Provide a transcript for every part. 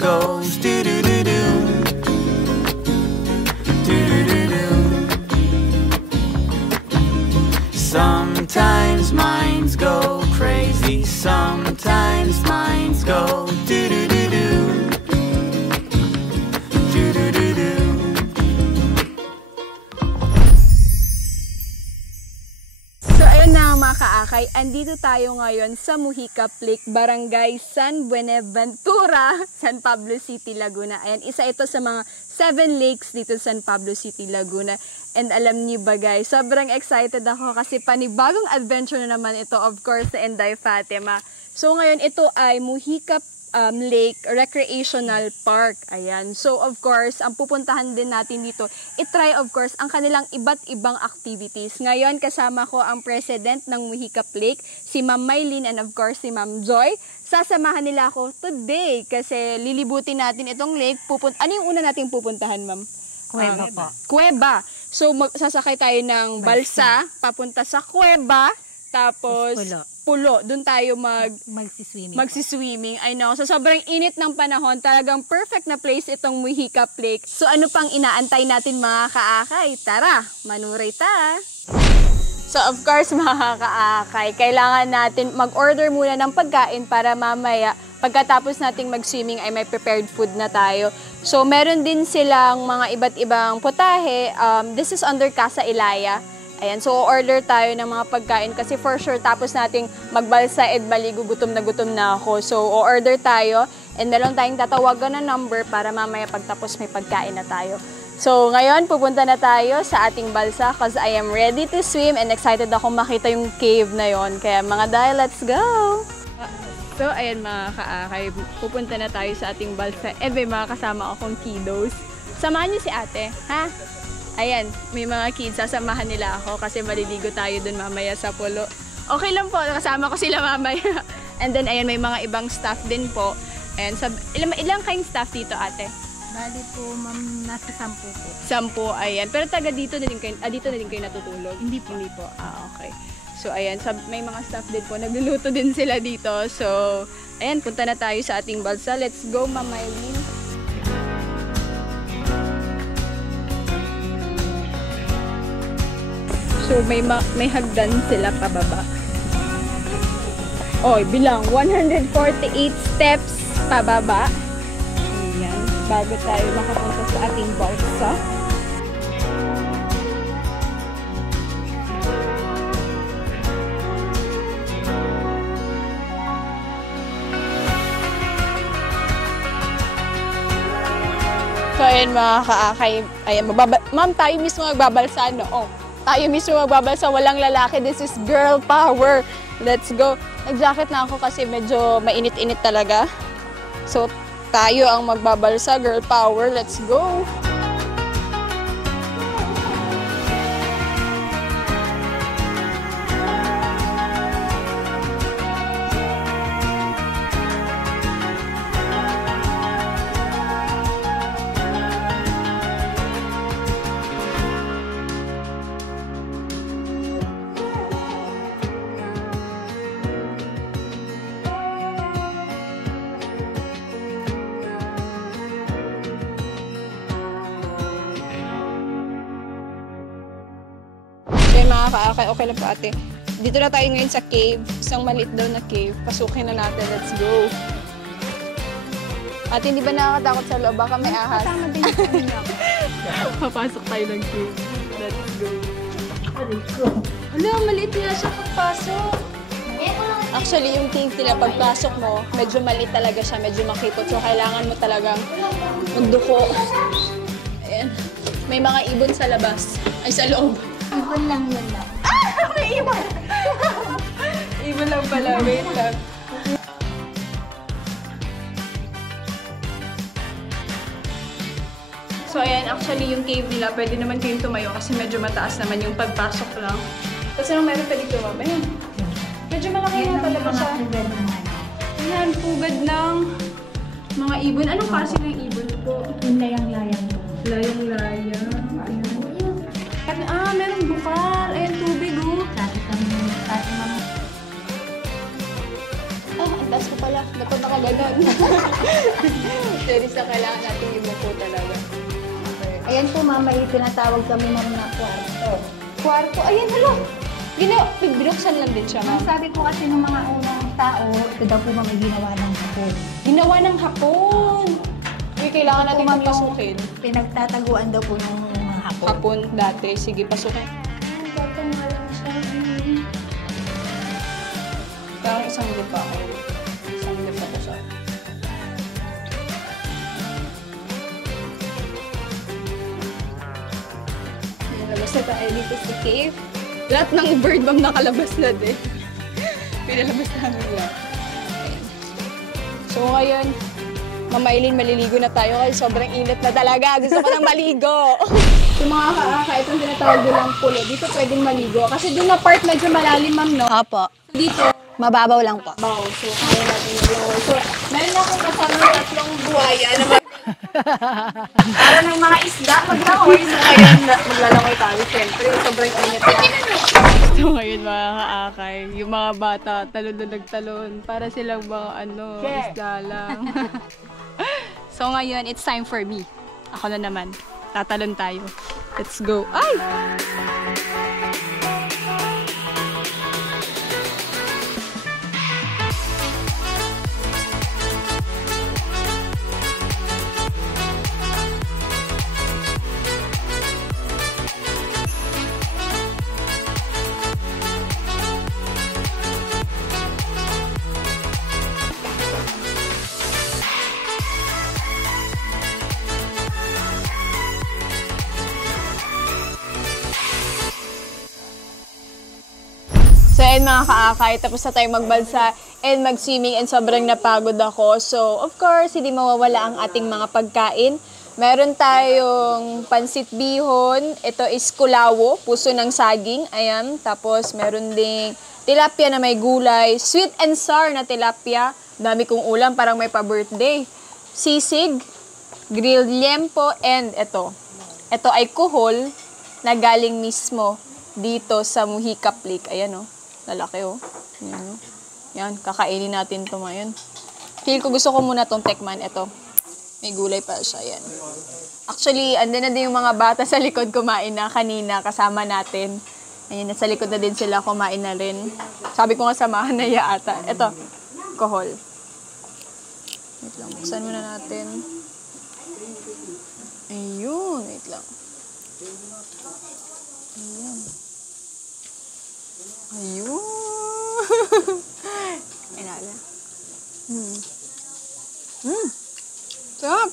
goes do do do do. Sometimes minds go crazy, sometimes minds go do-do-do-do. Do-do-do-do. So ayun na mga kaakay, andito tayo ngayon sa Mojica Lake, Barangay San Buenaventura, San Pablo City, Laguna. Ayan, isa ito sa mga 7 lakes dito sa San Pablo City, Laguna. And alam niyo ba guys, sobrang excited ako kasi panibagong adventure na naman ito, of course, sa Inday Fatima. So ngayon, ito ay Mojica Lake Recreational Park. Ayan. So of course, ang pupuntahan din natin dito, itry of course ang kanilang iba't ibang activities. Ngayon, kasama ko ang president ng Mojica Lake, si Ma'am Mylene, and of course si Ma'am Joy. Sasamahan nila ako today kasi lilibutin natin itong lake. Ano yung una nating pupuntahan, Ma'am? Kuweba po. Kuweba. So, sasakay tayo ng balsa, papunta sa kuweba, tapos pulo. Doon tayo magsiswimming. I know. So, sobrang init ng panahon. Talagang perfect na place itong Mojica Lake. So, ano pang inaantay natin mga kaakay? Tara, manuray ta! So, of course, mga kaakay, kailangan natin mag-order muna ng pagkain para mamaya, pagkatapos nating mag-swimming ay may prepared food na tayo. So, meron din silang mga iba't ibang putahe. This is under Casa Ilaya. Ayan, so order tayo ng mga pagkain kasi for sure tapos nating magbalsa at maligo, gutom na ako. So, order tayo and meron tayong tatawagan na number para mamaya pagtapos may pagkain na tayo. So, ngayon, pupunta na tayo sa ating balsa because I am ready to swim and excited ako makita yung cave na yon. Kaya mga day, let's go! So, ayan mga kaakay, pupunta na tayo sa ating balsa. May mga kasama akong kiddos. Samahan niyo si ate, ha? Ayan, may mga kids, sasamahan nila ako kasi maliligo tayo dun mamaya sa pulo. Okay lang po, kasama ko sila mamaya. And then, ayan, may mga ibang staff din po. Ayan, ilang kayong staff dito, ate? Bali po, ma'am, nasa 10 po. 10, ayan. Pero taga dito na din kayo, dito na din kayo natutulog? Hindi po. Okay. So, ayan, may mga staff din po, nagluluto din sila dito. So, ayan, punta na tayo sa ating balsa. Let's go, Ma'am Mylene. So, may hagdan sila pababa. Oy, bilang 148 steps pababa. Ayan, bago tayo makapunta sa ating balsa. So, ayan mga kaakay. Ayan, ma'am, tayo mismo magbabalsa, no? Oh, tayo mismo magbabalsa, walang lalaki. This is girl power. Let's go. Nag-jacket na ako kasi medyo mainit-init talaga. So, tayo ang magbabalsa, girl power. Let's go. Mga kaakay, okay lang po ate. Dito na tayo ngayon sa cave. Isang maliit daw na cave. Pasukin na natin. Let's go. Ate, hindi ba nakakatakot sa loob? Baka may ahas. Kasama din ako. Papasok tayo ng cave. Let's go. Ano, maliit na siya pagpasok. Actually, yung cave nila, pagpasok mo, medyo maliit talaga siya. Medyo makipot. So, kailangan mo talagang magduko. Ayan. May mga ibon sa labas. Ay, sa loob. Ibon lang yun lang. Ah! May ibon! Ibon lang pala. Wait lang. So, ayan. Actually, yung cave nila, pwede naman kayong tumayo kasi medyo mataas naman yung pagpasok lang. Tapos anong meron pa dito, ma'am? Ayan. Medyo malaki na talaga siya. Ayan, pugad ng mga ibon. Anong klase ng ibon po? Yung layang-layang. Layang-layang. Meron bukal. Ayan, tubig, oh. Dati kami, ang taas ko pala. Ala, ba't nakaganon? Teresa, kailangan natin imupo talaga. Ayan po, mama, tinatawag kami na kwarto. Kwarto, ayan, hala. Binuksan lang din siya, ma'am. Ang sabi po kasi ng mga unang tao, ito daw po mga ginawa ng hapon. Ginawa ng hapon. Uy, kailangan natin Kung pasukin. Pinagtataguan daw po ng mga hapon. Hapon dati. Sige, pasukin. Dito nga lang siya. Parang isang lipa ako. Isang lipa ko siya. Nalabas na tayo dito sa cave. Lahat ng bird bomb nakalabas na din. Pinalabas namin lahat. So ngayon, Mamaylin, maliligo na tayo kasi sobrang init na talaga. Gusto ko nang maligo. Yung mga kaaka, itong tinatawag nilang pulo. Dito pwedeng maligo. Kasi doon na part medyo malalim, ma'am, no? Opo. Dito, Mababaw lang po. baw. So, kaya natin yung So, meron akong kasama tatlong buhaya na para ng mga isda, maglangoy. So, ngayon, maglalangoy tayo. Siyempre, sobrang init na. So, ngayon, mga kaakay, yung mga bata, talon na nagtalon. Para silang mga isda lang. So, ngayon, it's time for me. Ako na naman. Tatalon tayo. Let's go. Ay! So, ayun mga kaakay, tapos na tayo magbalsa and mag-swimming and sobrang napagod ako. So, of course, hindi mawawala ang ating mga pagkain. Meron tayong pansit bihon. Ito is kulawo, puso ng saging. Ayan. Tapos, meron ding tilapia na may gulay. Sweet and sour na tilapia. Dami kong ulam, parang may pa-birthday. Sisig, grilled liempo, and ito. Ito ay kuhol na galing mismo dito sa Mujica Lake. Ayan, oh. Lalaki, oh. Yan, oh. Yan, kakainin natin ito ngayon. Feel ko gusto ko muna itong tekman. Ito. May gulay pa siya. Yan. Actually, andun na din yung mga bata sa likod kumain na kanina kasama natin. Ayan, nasa likod na din sila kumain na rin. Sabi ko nga samahan na ata. Ito, kohol. Wait lang, buksan muna natin. Ayun, wait lang. Ayan. Ayun. Inala. Sarap.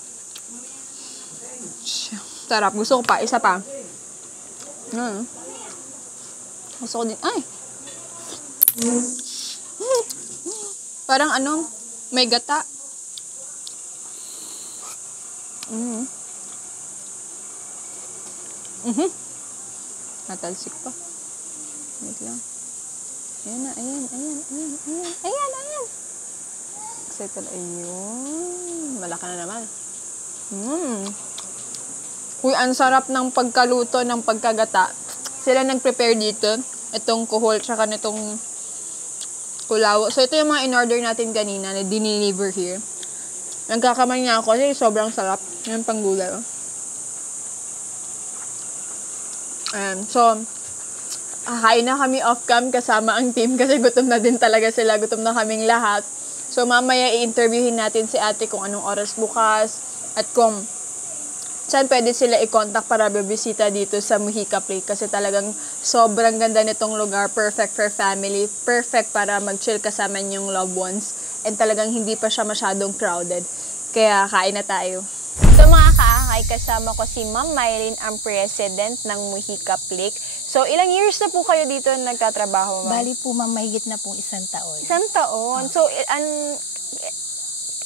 Sarap. Gusto ko pa. Isa pa. Gusto ko din. Ay! Parang may gata. Natalsik pa. Wait lang. Ayan na, ayan. Settle, ayun. Malaki na naman. Uy, ang sarap ng pagkaluto, ng pagkagata. Sila nag-prepare dito. Itong kuhol, tsaka nitong kulawo. So, ito yung mga in-order natin kanina na dineliver here. Nagkakamay nga ako kasi sobrang sarap. Yung panggulay. So, kakain na kami off-cam kasama ang team kasi gutom na din talaga sila. Gutom na kaming lahat. So, mamaya i-interviewin natin si ate kung anong oras bukas at kung saan pwede sila i-contact para bibisita dito sa Mujica Lake kasi talagang sobrang ganda nitong lugar. Perfect for family. Perfect para mag-chill kasama yung loved ones. And talagang hindi pa siya masyadong crowded. Kaya kain na tayo. So mga kaakay, kasama ko si Ma'am Mylene, ang president ng Mujica Lake. So, ilang years na po kayo dito nagtatrabaho, ma'am? Bali po, ma'am, mahigit na po 1 taon. 1 taon? So,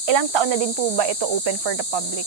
ilang taon na din po ba ito open for the public?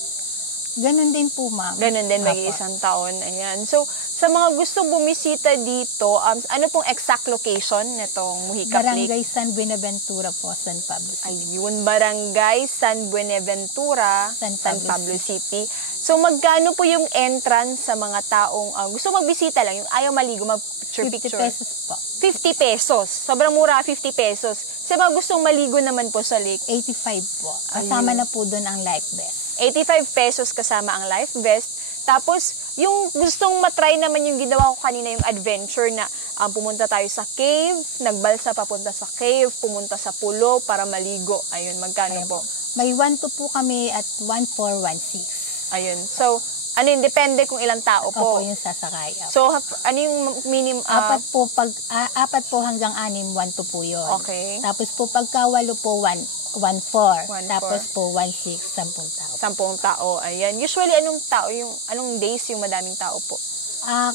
Ganun din po, ma'am. Ganun din, mag-iisang taon. Ayan. So, sa mga gustong bumisita dito, ano pong exact location nitong Mujica Lake? Barangay San Buenaventura po, San Pablo City. Ayun, Barangay San Buenaventura, San Pablo City. So, magkano po yung entrance sa mga taong gusto magbisita lang, yung ayaw maligo, mag-picture-picture? 50 pesos po. 50 pesos. Sobrang mura, 50 pesos. Sa mga gustong maligo naman po sa lake? 85 po. Kasama na po doon ang life vest. 85 pesos kasama ang life vest. Tapos, yung gustong matry naman yung ginawa ko kanina, yung adventure na pumunta tayo sa cave, nagbalsa papunta sa cave, pumunta sa pulo para maligo. Ayun, magkano po? May 1-2 po kami at 1-4-1-6. Ayun. So, ano yun, depende kung ilang tao po. Opo, yung sasakay. So, ano yung minimum? Apat po hanggang 6, 1-2 po yun. Okay. Tapos po pagka 8 po, 1-4. 1-4. Tapos po 1-6, 10 tao. 10 tao, ayan. Usually, anong days yung madaming tao po?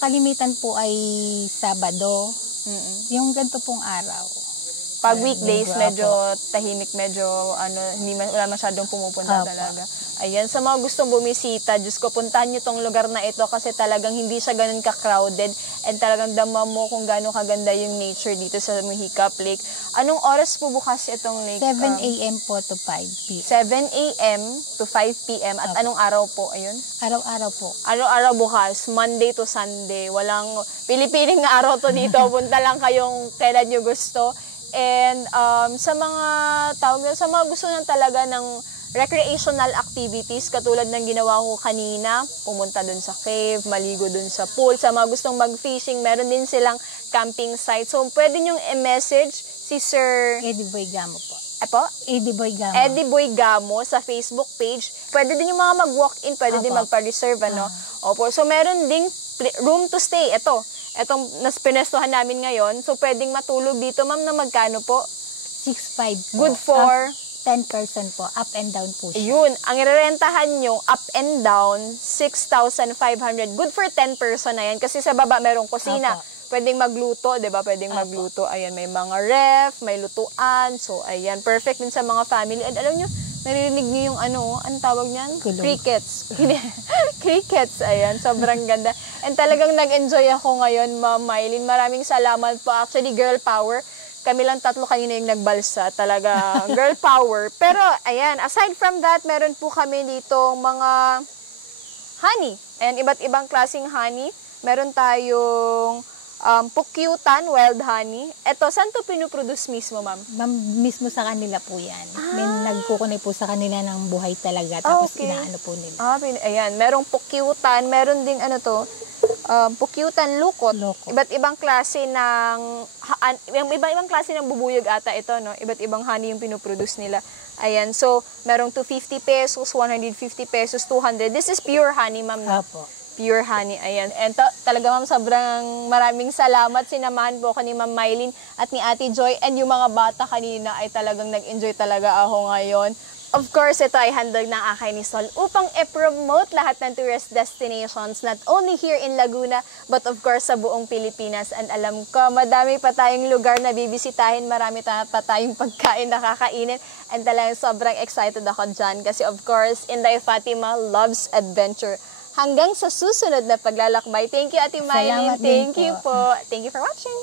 Kalimitan po ay Sabado. Yung ganito pong araw. Pag weekdays, medyo tahimik, medyo wala masyadong pumupunta talaga. Ayan, sa mga gustong bumisita, Diyos ko, puntahan nyo tong lugar na ito kasi talagang hindi siya ganun ka-crowded and talagang dama mo kung gaano kaganda yung nature dito sa Mujica Lake. Anong oras po bukas itong lake? 7 a.m. po to 5 p.m. 7 a.m. to 5 p.m. At anong araw po? Ayun? Araw-araw po. Araw-araw bukas, Monday to Sunday. Walang pili-piling na araw to dito. Punta lang kayong kailan nyo gusto. And sa mga gusto ng talaga ng recreational activities, katulad ng ginawa ko kanina, pumunta dun sa cave, maligo dun sa pool. Sa mga gustong mag-fishing, meron din silang camping site. So, pwede nyong i-message si Sir Eddie Boy Gamo po. Apo? Eddie Boy Gamo. Eddie Boy Gamo sa Facebook page. Pwede din yung mga mag-walk-in, pwede din magpa-reserve, ano? Opo. So, meron ding room to stay. Etong pinestuhan namin ngayon. So, pwedeng matulog dito, ma'am, na magkano po? 6.5 po. Good for? 10 person po. Up and down po siya. Yun. Ang irerentahan nyo, up and down, 6,500. Good for 10 person na yan. Kasi sa baba, merong kusina. Pwedeng magluto, di ba? Pwedeng magluto. Ayan, may mga ref, may lutuan. So, ayan. Perfect din sa mga family. And alam nyo, naririnig nyo yung anong tawag niyan? Kulog. Crickets. Crickets, ayan. Sobrang ganda. And talagang nag-enjoy ako ngayon, Ma'am Mylene. Maraming salamat po. Actually, girl power. Kami lang tatlo kanina yung nagbalsa. Talaga, girl power. Pero, ayan, aside from that, meron po kami dito mga honey. Ayan, iba't ibang klaseng honey. Meron tayong pukyutan, wild honey. Ito, saan to pinuproduce mismo, ma'am? Mismo sa kanila po yan. May nagkukunay po sa kanila ng buhay talaga. Tapos inaano po nila. Ayan, merong pukyutan. Meron ding pukyutan lukot. Iba't ibang klase ng iba't-ibang klase ng bubuyog ata ito, no? Iba't ibang honey yung pinuproduce nila. Ayan, so merong 250 pesos, 150 pesos, 200. This is pure honey, ma'am. Opo. Pure honey, ayan. And talaga, ma'am, sobrang maraming salamat. Sinamahan po ako ni Ma'am Mylene at ni Ate Joy. And yung mga bata kanina ay talagang nag-enjoy talaga ako ngayon. Of course, ito ay handog ng Akay ni Sol upang i-promote lahat ng tourist destinations, not only here in Laguna, but of course sa buong Pilipinas. And alam ko, madami pa tayong lugar na bibisitahin, marami pa tayong pagkain na kakainin. And talagang sobrang excited ako dyan kasi of course, Inday Fatima loves adventure. Hanggang sa susunod na paglalakbay. Thank you, Ate Mylene. Thank you po. Thank you for watching.